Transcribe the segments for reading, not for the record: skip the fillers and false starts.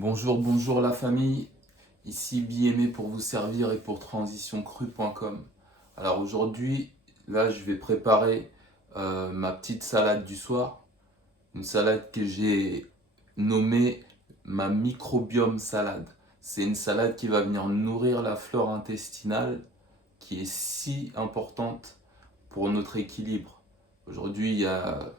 Bonjour la famille, ici Biémé pour vous servir et pour transitioncrue.com. Alors aujourd'hui, là je vais préparer ma petite salade du soir, une salade que j'ai nommée ma microbiome salade. C'est une salade qui va venir nourrir la flore intestinale qui est si importante pour notre équilibre. Aujourd'hui, il y a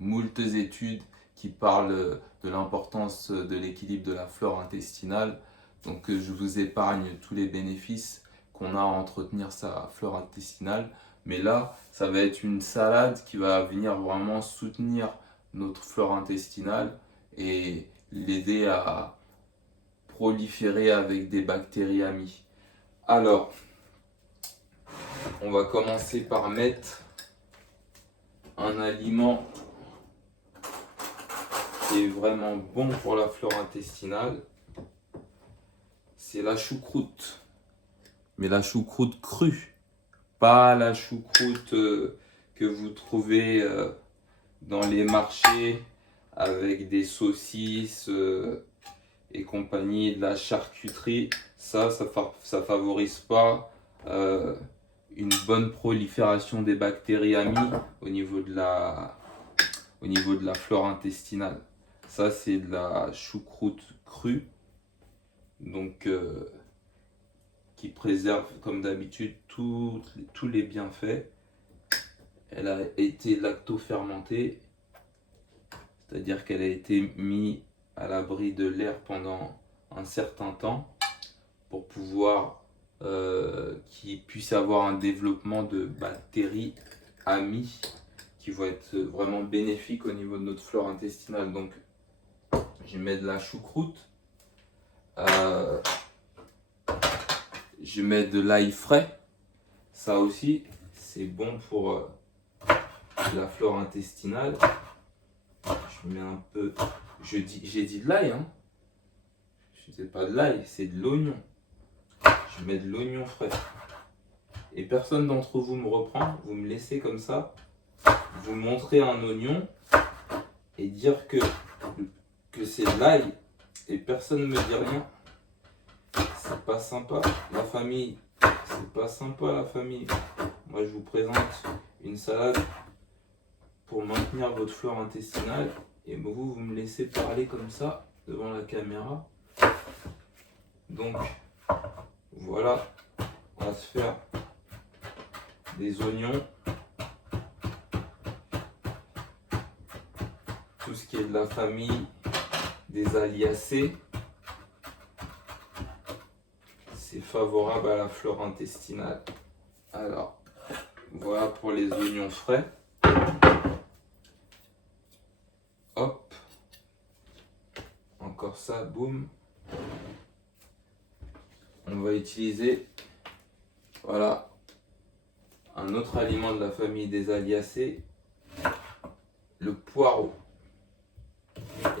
moultes études qui parlent de l'importance de l'équilibre de la flore intestinale. Donc je vous épargne tous les bénéfices qu'on a à entretenir sa flore intestinale. Mais là, ça va être une salade qui va venir vraiment soutenir notre flore intestinale et l'aider à proliférer avec des bactéries amies. Alors, on va commencer par mettre un aliment qui est vraiment bon pour la flore intestinale. C'est la choucroute. Mais la choucroute crue, pas la choucroute que vous trouvez dans les marchés avec des saucisses et compagnie, de la charcuterie. Ça favorise pas une bonne prolifération des bactéries amies au niveau de la flore intestinale. Ça, c'est de la choucroute crue, donc qui préserve comme d'habitude tous les bienfaits. Elle a été lacto-fermentée, c'est-à-dire qu'elle a été mise à l'abri de l'air pendant un certain temps pour pouvoir qu'il puisse avoir un développement de bactéries amies qui vont être vraiment bénéfiques au niveau de notre flore intestinale. Donc, je mets de la choucroute, je mets de l'ail frais, ça aussi, c'est bon pour la flore intestinale. Je mets un peu, j'ai dit de l'ail, hein. C'est pas de l'ail, c'est de l'oignon. Je mets de l'oignon frais. Et personne d'entre vous me reprend, vous me laissez comme ça, vous montrez un oignon et dire que c'est de l'ail et personne ne me dit rien. C'est pas sympa, la famille. C'est pas sympa, la famille. Moi, je vous présente une salade pour maintenir votre flore intestinale et vous me laissez parler comme ça devant la caméra. Donc, voilà, on va se faire des oignons, tout ce qui est de la famille des Aliacées, c'est favorable à la flore intestinale. Alors, voilà pour les oignons frais. Hop, encore ça, boum. On va utiliser, voilà, un autre aliment de la famille des Aliacées, le poireau.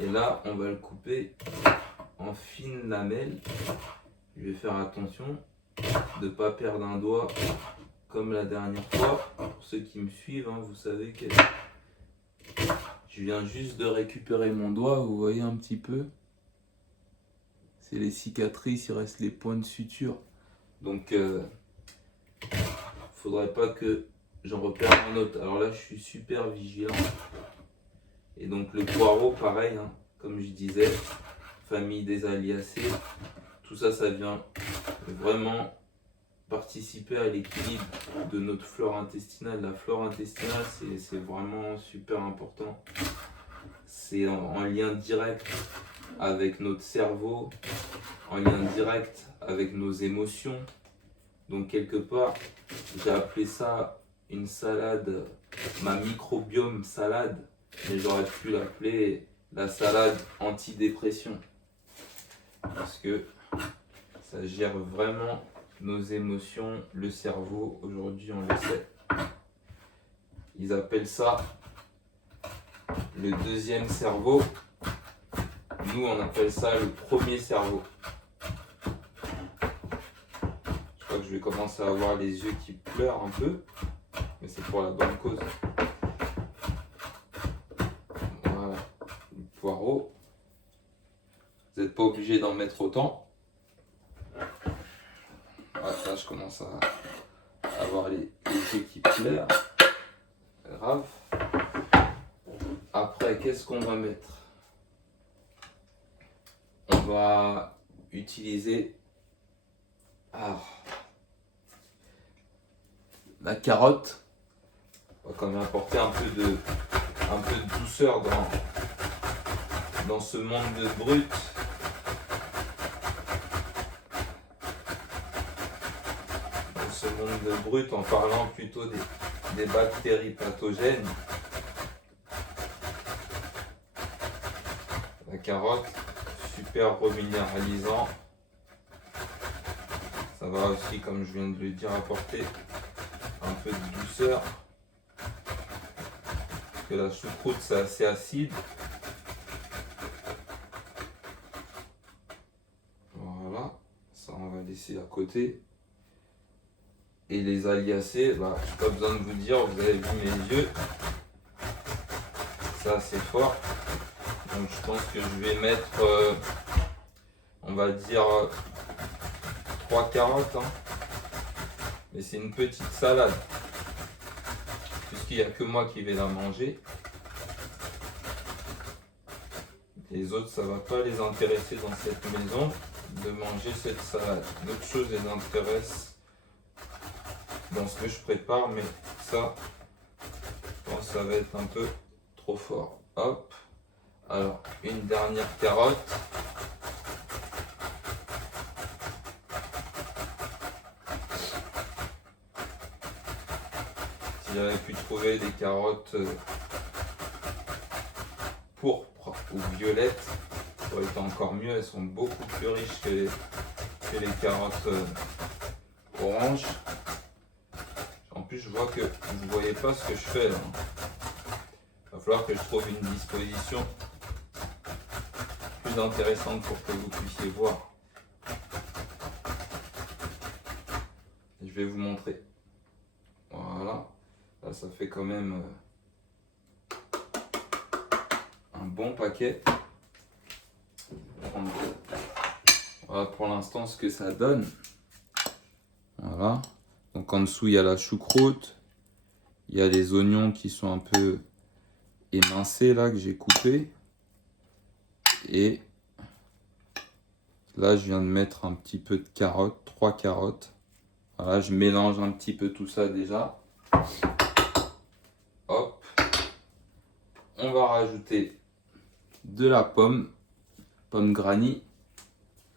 Et là, on va le couper en fines lamelles. Je vais faire attention de ne pas perdre un doigt comme la dernière fois. Pour ceux qui me suivent, hein, vous savez que je viens juste de récupérer mon doigt, vous voyez un petit peu. C'est les cicatrices, il reste les points de suture. Donc, faudrait pas que j'en repère un autre. Alors là, je suis super vigilant. Et donc le poireau, pareil, hein, comme je disais, famille des Aliacées, tout ça, ça vient vraiment participer à l'équilibre de notre flore intestinale. La flore intestinale, c'est vraiment super important. C'est en lien direct avec notre cerveau, en lien direct avec nos émotions. Donc quelque part, j'ai appelé ça une salade, ma microbiome salade, mais j'aurais pu l'appeler la salade antidépression. Parce que ça gère vraiment nos émotions, le cerveau, aujourd'hui on le sait. Ils appellent ça le deuxième cerveau. Nous on appelle ça le premier cerveau. Je crois que je vais commencer à avoir les yeux qui pleurent un peu, mais c'est pour la bonne cause. Voilà, le poireau. Vous n'êtes pas obligé d'en mettre autant. Ouais, là, je commence à avoir les yeux qui pleurent. Pas grave. Après, qu'est-ce qu'on va mettre? On va utiliser la carotte. On va quand même apporter un peu de douceur dans ce monde de brut. Dans ce monde de brut, en parlant plutôt des bactéries pathogènes. La carotte, super reminéralisant. Ça va aussi, comme je viens de le dire, apporter un peu de douceur. Parce que la choucroute, c'est assez acide. Voilà, ça on va laisser à côté. Et les aliacées, bah, je n'ai pas besoin de vous dire, vous avez vu mes yeux. C'est assez fort. Donc je pense que je vais mettre, on va dire, 3 carottes. Hein. Mais c'est une petite salade. Puisqu'il n'y a que moi qui vais la manger. Les autres, ça ne va pas les intéresser dans cette maison de manger cette salade. D'autres choses les intéressent dans ce que je prépare, mais ça, je pense que ça va être un peu trop fort. Hop. Alors, une dernière carotte. Si j'avais pu trouver des carottes pourpres ou violettes, ça aurait été encore mieux. Elles sont beaucoup plus riches que les carottes oranges. En plus, je vois que vous ne voyez pas ce que je fais là. Il va falloir que je trouve une disposition plus intéressante pour que vous puissiez voir. Et je vais vous montrer. Voilà. Là, ça fait quand même un bon paquet. Voilà pour l'instant ce que ça donne. Voilà. Donc en dessous, il y a la choucroute. Il y a les oignons qui sont un peu émincés là, que j'ai coupés. Et là, je viens de mettre un petit peu de carottes, 3 carottes. Voilà, je mélange un petit peu tout ça déjà. Hop. On va rajouter de la pomme granny,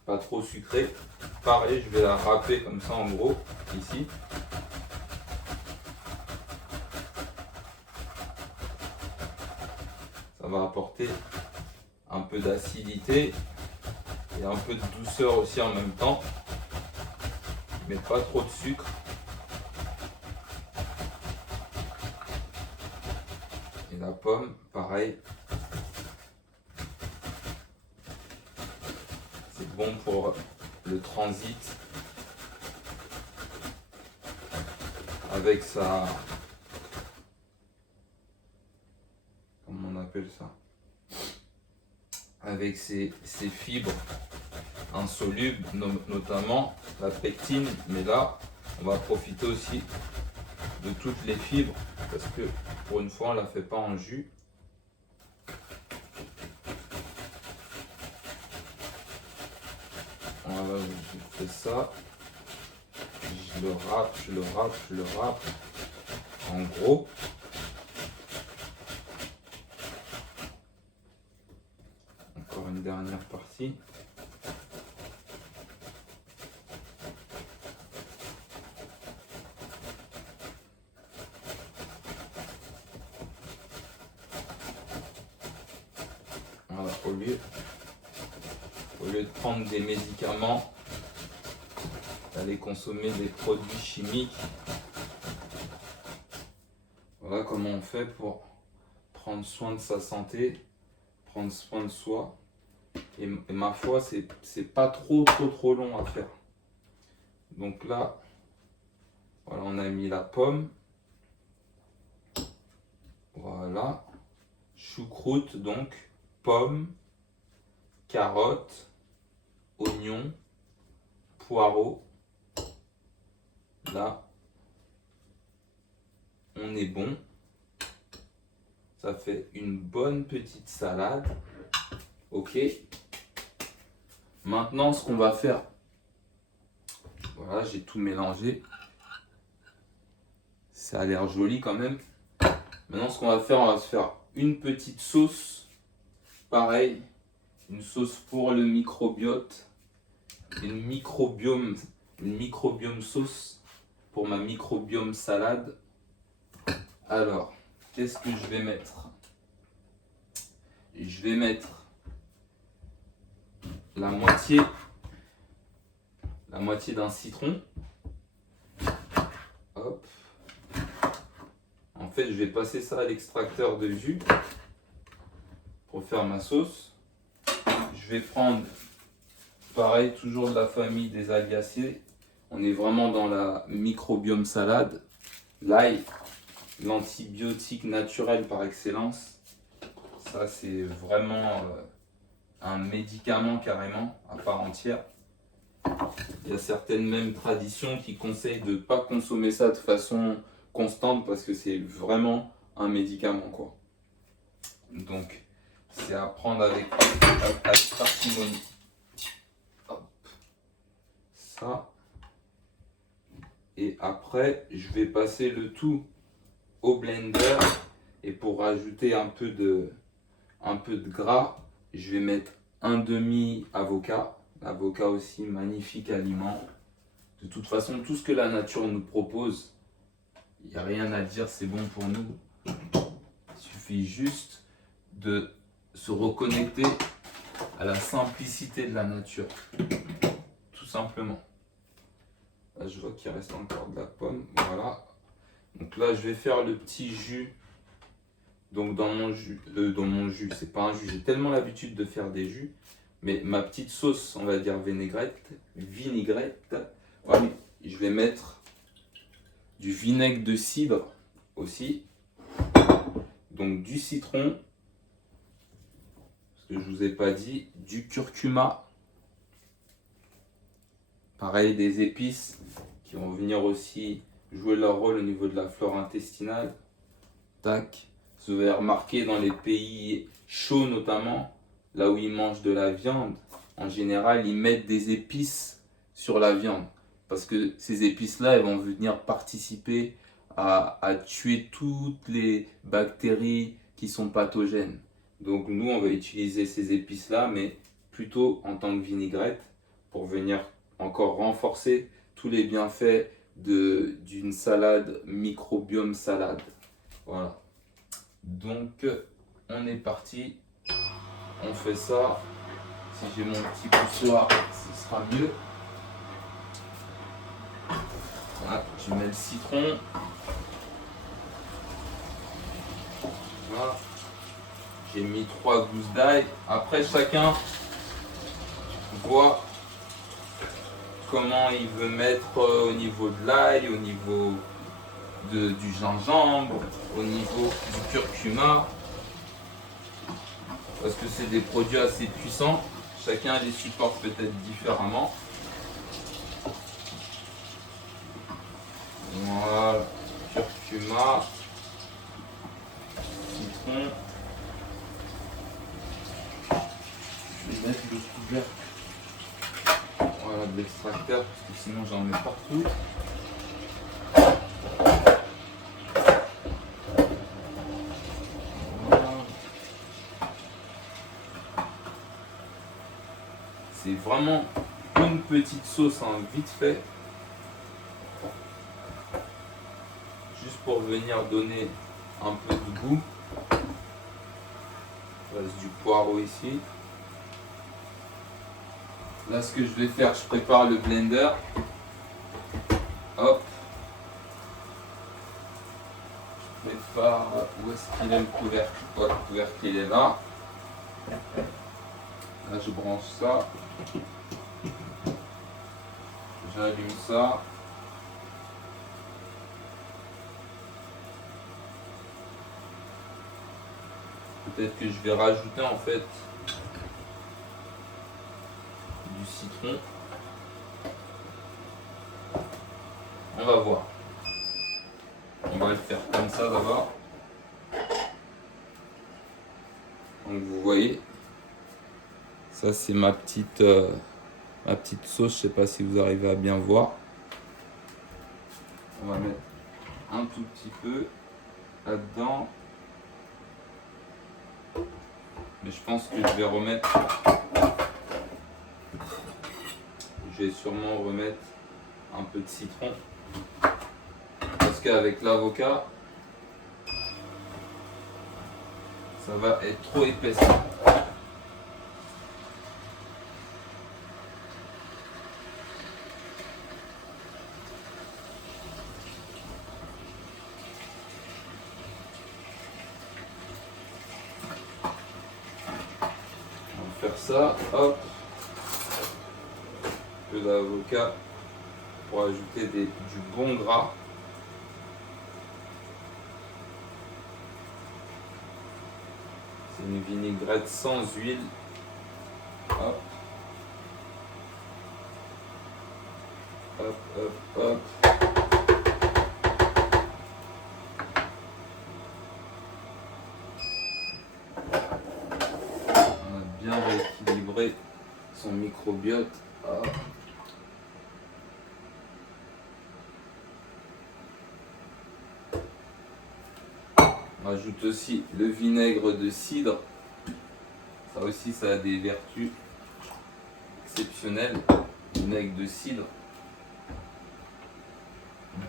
pas trop sucrée. Pareil, je vais la râper comme ça en gros, ici. Ça va apporter un peu d'acidité et un peu de douceur aussi en même temps. Mais pas trop de sucre. Et la pomme, pareil. C'est bon pour le transit. Avec sa... Comment on appelle ça? Avec ses fibres insolubles, notamment la pectine. Mais là, on va profiter aussi de toutes les fibres. Parce que pour une fois, on ne la fait pas en jus. Voilà, je fais ça. Je le râpe, je le râpe, je le râpe. En gros. Encore une dernière partie. Voilà, au lieu de prendre des médicaments, d'aller consommer des produits chimiques. Voilà comment on fait pour prendre soin de sa santé, prendre soin de soi. Et ma foi, c'est pas trop long à faire. Donc là, voilà, on a mis la pomme. Voilà. Choucroute, donc, pomme, carotte. oignons, poireaux. Là, on est bon. Ça fait une bonne petite salade. Ok. Maintenant, ce qu'on va faire, voilà, j'ai tout mélangé. Ça a l'air joli quand même. Maintenant, ce qu'on va faire, on va se faire une petite sauce. Pareil, une sauce pour le microbiote. Une microbiome sauce pour ma microbiome salade. Alors, qu'est-ce que je vais mettre? Je vais mettre la moitié d'un citron. Hop. En fait, je vais passer ça à l'extracteur de jus pour faire ma sauce. Je vais prendre, pareil, toujours de la famille des Aliacées. On est vraiment dans la microbiome salade. L'ail, l'antibiotique naturel par excellence. Ça, c'est vraiment un médicament carrément à part entière. Il y a certaines mêmes traditions qui conseillent de ne pas consommer ça de façon constante parce que c'est vraiment un médicament, quoi. Donc, c'est à prendre avec parcimonie. Hop. Ça. Et après, je vais passer le tout au blender. Et pour rajouter un peu de gras, je vais mettre un demi avocat. L'avocat aussi, magnifique aliment. De toute façon, tout ce que la nature nous propose, il n'y a rien à dire, c'est bon pour nous. Il suffit juste de se reconnecter à la simplicité de la nature. Tout simplement. Là, je vois qu'il reste encore de la pomme. Voilà. Donc là, je vais faire le petit jus. Donc dans mon jus, c'est pas un jus, j'ai tellement l'habitude de faire des jus. Mais ma petite sauce, on va dire vinaigrette. Voilà. Je vais mettre du vinaigre de cidre aussi. Donc du citron. Ce que je vous ai pas dit. Du curcuma. Pareil, des épices qui vont venir aussi jouer leur rôle au niveau de la flore intestinale. Tac. Vous avez remarqué dans les pays chauds notamment, là où ils mangent de la viande, en général, ils mettent des épices sur la viande. Parce que ces épices-là, elles vont venir participer à tuer toutes les bactéries qui sont pathogènes. Donc nous, on va utiliser ces épices-là, mais plutôt en tant que vinaigrette, pour venir encore renforcer tous les bienfaits d'une salade microbiome salade. Voilà. Donc, on est parti. On fait ça. Si j'ai mon petit poussoir, ce sera mieux. Voilà, je mets le citron. Voilà. J'ai mis 3 gousses d'ail. Après, chacun voit comment il veut mettre au niveau de l'ail, au niveau du gingembre, au niveau du curcuma. Parce que c'est des produits assez puissants. Chacun les supporte peut-être différemment. Voilà, curcuma, citron. Je vais mettre le couvercle. Voilà, de l'extracteur, parce que sinon j'en mets partout. Voilà. C'est vraiment une petite sauce, hein, vite fait. Juste pour venir donner un peu de goût. Il reste du poireau ici. Là, ce que je vais faire, je prépare le blender. Hop. Je prépare. Où est-ce qu'il est le couvercle? Oh, le couvercle, il est là. Là, je branche ça. J'allume ça. Peut-être que je vais rajouter en fait du du citron. On va voir. On va le faire comme ça d'abord. Donc vous voyez, ça c'est ma petite sauce. Je sais pas si vous arrivez à bien voir. On va mettre un tout petit peu là-dedans. Mais je pense que je vais remettre. Je vais sûrement remettre un peu de citron. Parce qu'avec l'avocat, ça va être trop épaisse. On va faire ça, hop. Un peu d'avocat pour ajouter du bon gras. C'est une vinaigrette sans huile. Hop. Hop, hop, hop. On a bien rééquilibré son microbiote. Hop. On ajoute aussi le vinaigre de cidre. Ça aussi, ça a des vertus exceptionnelles. Vinaigre de cidre.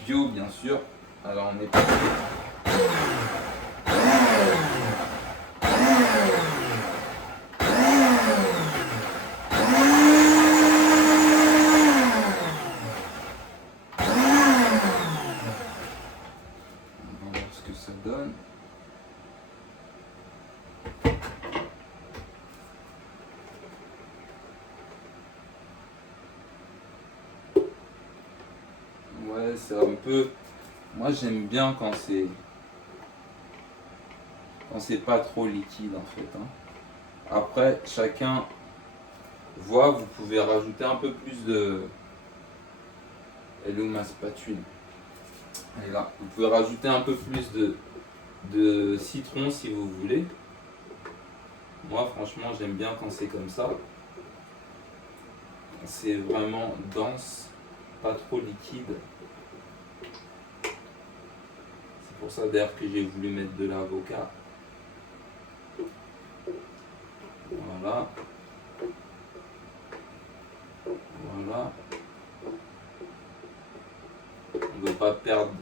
Bio, bien sûr. Alors, on est parti. On va voir ce que ça donne. Ouais, c'est un peu. Moi, j'aime bien quand c'est pas trop liquide en fait. Hein. Après, chacun voit. Vous pouvez rajouter un peu plus de. Elle est où ma spatule? Elle est là. Vous pouvez rajouter un peu plus de citron si vous voulez. Moi, franchement, j'aime bien quand c'est comme ça. C'est vraiment dense, pas trop liquide. C'est pour ça d'ailleurs que j'ai voulu mettre de l'avocat. Voilà. Voilà. On ne veut pas perdre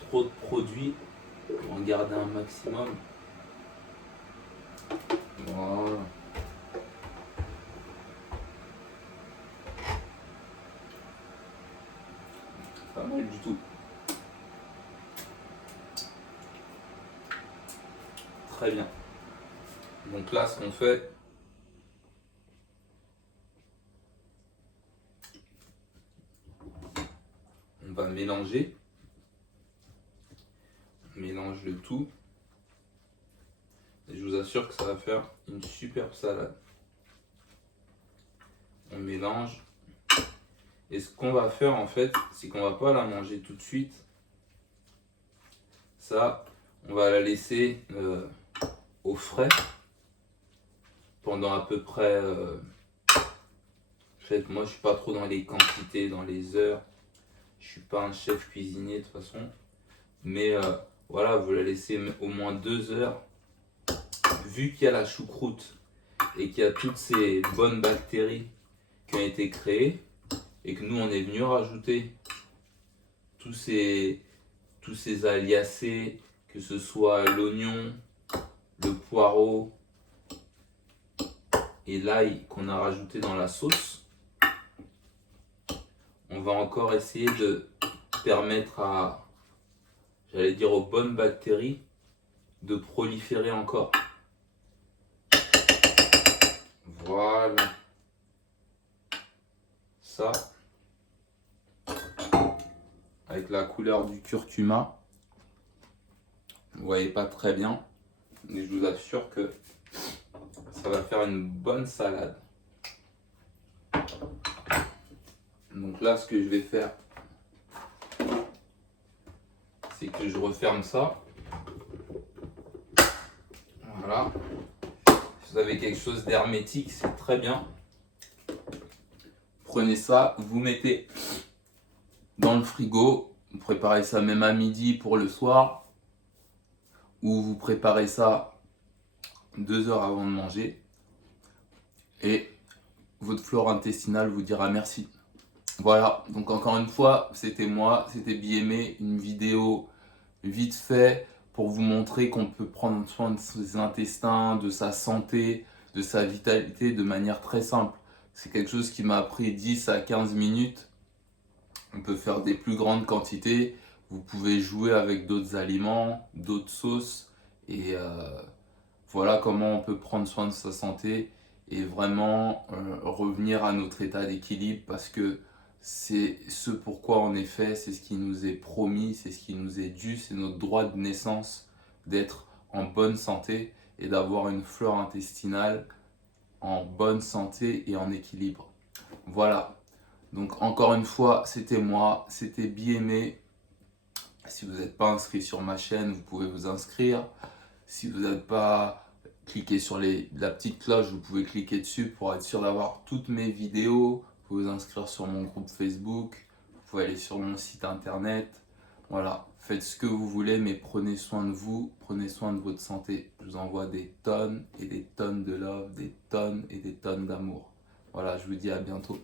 trop de produits. On va en garder un maximum. Voilà. Pas mal du tout. Très bien. Donc là, ce qu'on fait, on va mélanger. On mélange le tout. Et je vous assure que ça va faire une superbe salade. On mélange. Et ce qu'on va faire en fait, c'est qu'on va pas la manger tout de suite. Ça, on va la laisser au frais pendant à peu près. En fait, moi, je suis pas trop dans les quantités, dans les heures. Je suis pas un chef cuisinier de toute façon. Mais voilà, vous la laissez au moins 2 heures. Vu qu'il y a la choucroute et qu'il y a toutes ces bonnes bactéries qui ont été créées et que nous on est venu rajouter tous ces aliacés, que ce soit l'oignon, le poireau et l'ail qu'on a rajouté dans la sauce, on va encore essayer de permettre à, j'allais dire, aux bonnes bactéries de proliférer encore. Voilà. Ça, avec la couleur du curcuma, vous voyez pas très bien, mais je vous assure que ça va faire une bonne salade. Donc là, ce que je vais faire, c'est que je referme ça. Voilà. Si vous avez quelque chose d'hermétique, c'est très bien. Prenez ça, vous mettez dans le frigo. Vous préparez ça même à midi pour le soir. Ou vous préparez ça 2 heures avant de manger. Et votre flore intestinale vous dira merci. Voilà, donc encore une fois, c'était moi, c'était BMA, une vidéo vite fait pour vous montrer qu'on peut prendre soin de ses intestins, de sa santé, de sa vitalité de manière très simple. C'est quelque chose qui m'a pris 10 à 15 minutes. On peut faire des plus grandes quantités. Vous pouvez jouer avec d'autres aliments, d'autres sauces. Et voilà comment on peut prendre soin de sa santé et vraiment revenir à notre état d'équilibre, parce que c'est ce pourquoi en effet, c'est ce qui nous est promis, c'est ce qui nous est dû, c'est notre droit de naissance d'être en bonne santé et d'avoir une flore intestinale en bonne santé et en équilibre. Voilà, donc encore une fois, c'était moi, c'était BMA. Si vous n'êtes pas inscrit sur ma chaîne, vous pouvez vous inscrire. Si vous n'êtes pas cliqué sur la petite cloche, vous pouvez cliquer dessus pour être sûr d'avoir toutes mes vidéos. Vous pouvez vous inscrire sur mon groupe Facebook. Vous pouvez aller sur mon site internet. Voilà, faites ce que vous voulez, mais prenez soin de vous, prenez soin de votre santé. Je vous envoie des tonnes et des tonnes de love, des tonnes et des tonnes d'amour. Voilà, je vous dis à bientôt.